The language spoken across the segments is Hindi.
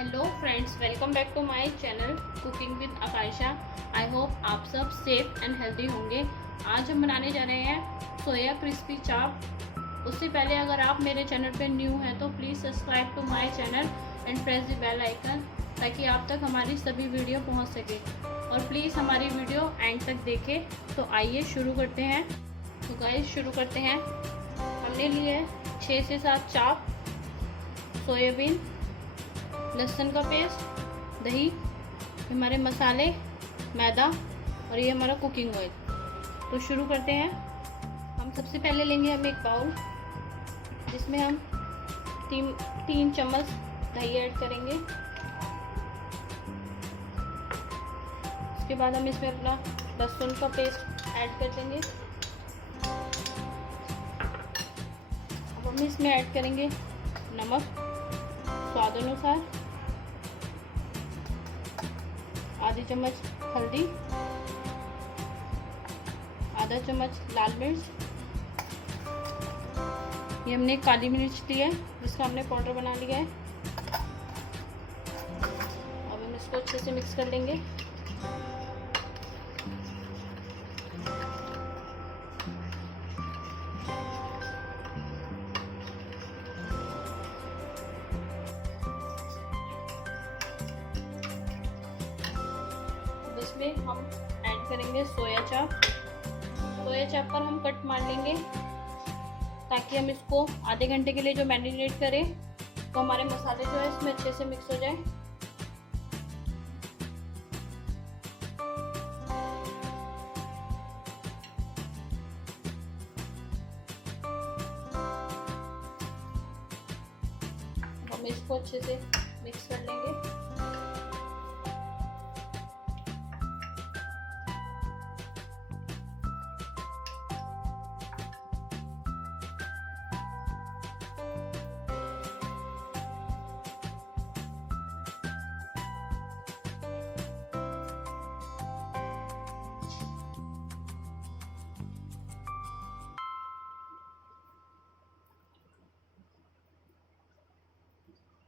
Hello friends, welcome back to my channel cooking with Akanksha. I hope आप सब सेफ एंड हेल्दी होंगे। आज हम बनाने जा रहे हैं सोया क्रिस्पी चाप। उससे पहले अगर आप मेरे चैनल पे न्यू हैं तो please subscribe to my channel and press the bell icon ताकि आप तक हमारी सभी वीडियो पहुंच सके। और प्लीज़ हमारी वीडियो एंड तक देखें। तो आइए शुरू करते हैं। तो गाइस शुरू करते हैं। हमने लिए 6 से 7 चाप, सोयाबीन, लहसुन का पेस्ट, दही, हमारे मसाले, मैदा और ये हमारा कुकिंग ऑयल। तो शुरू करते हैं। हम सबसे पहले लेंगे हम एक बाउल जिसमें हम तीन चम्मच दही ऐड करेंगे। उसके बाद हम इसमें अपना लहसुन का पेस्ट ऐड कर देंगे। अब हम इसमें ऐड करेंगे नमक स्वाद अनुसार, आधी चम्मच हल्दी, आधा चम्मच लाल मिर्च, ये हमने काली मिर्च ली है जिसका हमने पाउडर बना लिया है। अब हम इसको अच्छे से मिक्स कर लेंगे। इसमें हम ऐड करेंगे सोया चाप। सोया चाप पर हम कट मार लेंगे ताकि हम इसको आधे घंटे के लिए जो मैरिनेट करें तो हमारे मसाले जो है इसमें अच्छे से मिक्स हो जाए। हम इसको अच्छे से मिक्स कर लेंगे।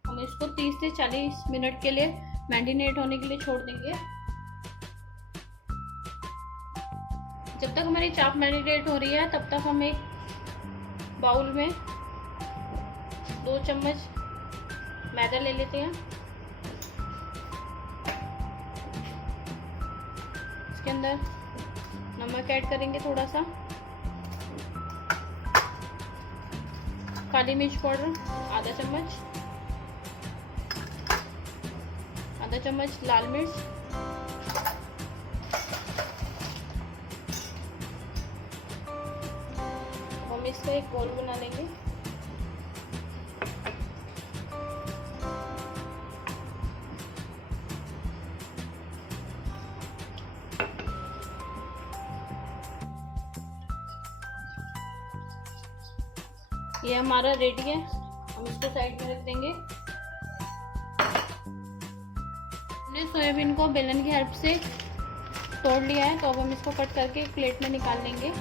हम इसको 30 से 40 मिनट के लिए मैरिनेट होने के लिए छोड़ देंगे। जब तक हमारी चाप मैरिनेट हो रही है तब तक हम एक बाउल में 2 चम्मच मैदा ले लेते हैं। इसके अंदर नमक ऐड करेंगे थोड़ा सा, काली मिर्च पाउडर आधा चम्मच, आधा चम्मच लाल मिर्च, हम इसका एक बॉल बना लेंगे। ये हमारा रेडी है, हम इसको साइड में रख देंगे। हमने सोयाबीन को बेलन की हेल्प से तोड़ लिया है तो अब हम इसको कट करके एक प्लेट में निकाल लेंगे।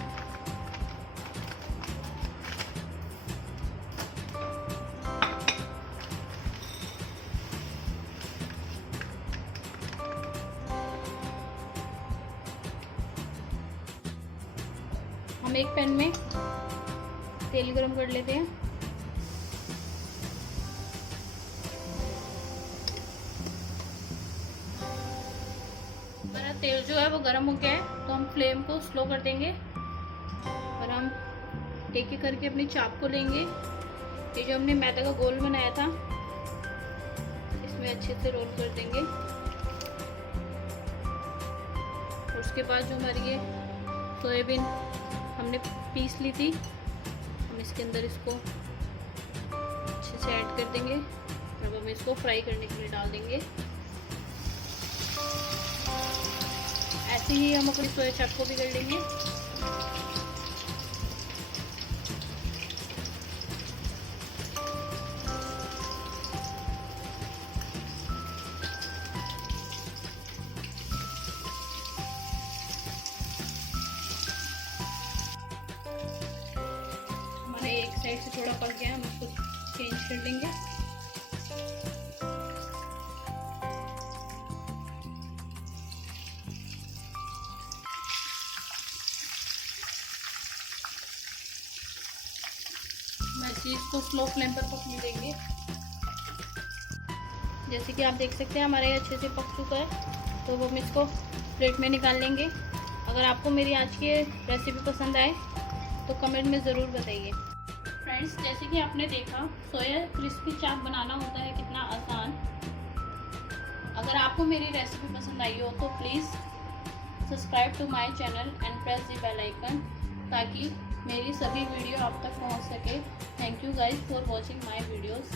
हम एक पैन में तेल गरम कर लेते हैं। हमारा तेल जो है वो गरम हो गया है तो हम फ्लेम को स्लो कर देंगे और हम एक एक करके अपनी चाप को लेंगे। ये जो हमने मैदा का गोल बनाया था इसमें अच्छे से रोल कर देंगे। और उसके बाद जो हमारी ये सोयाबीन हमने पीस ली थी हम इसके अंदर इसको अच्छे से ऐड कर देंगे और हम इसको फ्राई करने के लिए डाल देंगे। ऐसे ही हम अपनी सोया चाप को भी कर लेंगे। हमारे एक साइड से थोड़ा पक गया, हम इसको चेंज कर लेंगे। अभी इसको स्लो फ्लेम पर पकने देंगे। जैसे कि आप देख सकते हैं हमारे अच्छे से पक चुका है, तो हम इसको प्लेट में निकाल लेंगे। अगर आपको मेरी आज की रेसिपी पसंद आए तो कमेंट में ज़रूर बताइए। फ्रेंड्स, जैसे कि आपने देखा सोया क्रिस्पी चाप बनाना होता है कितना आसान। अगर आपको मेरी रेसिपी पसंद आई हो तो please subscribe to my channel and press the bell icon, ताकि मेरी सभी वीडियो आप तक पहुंच सके। Thank you guys for watching my videos.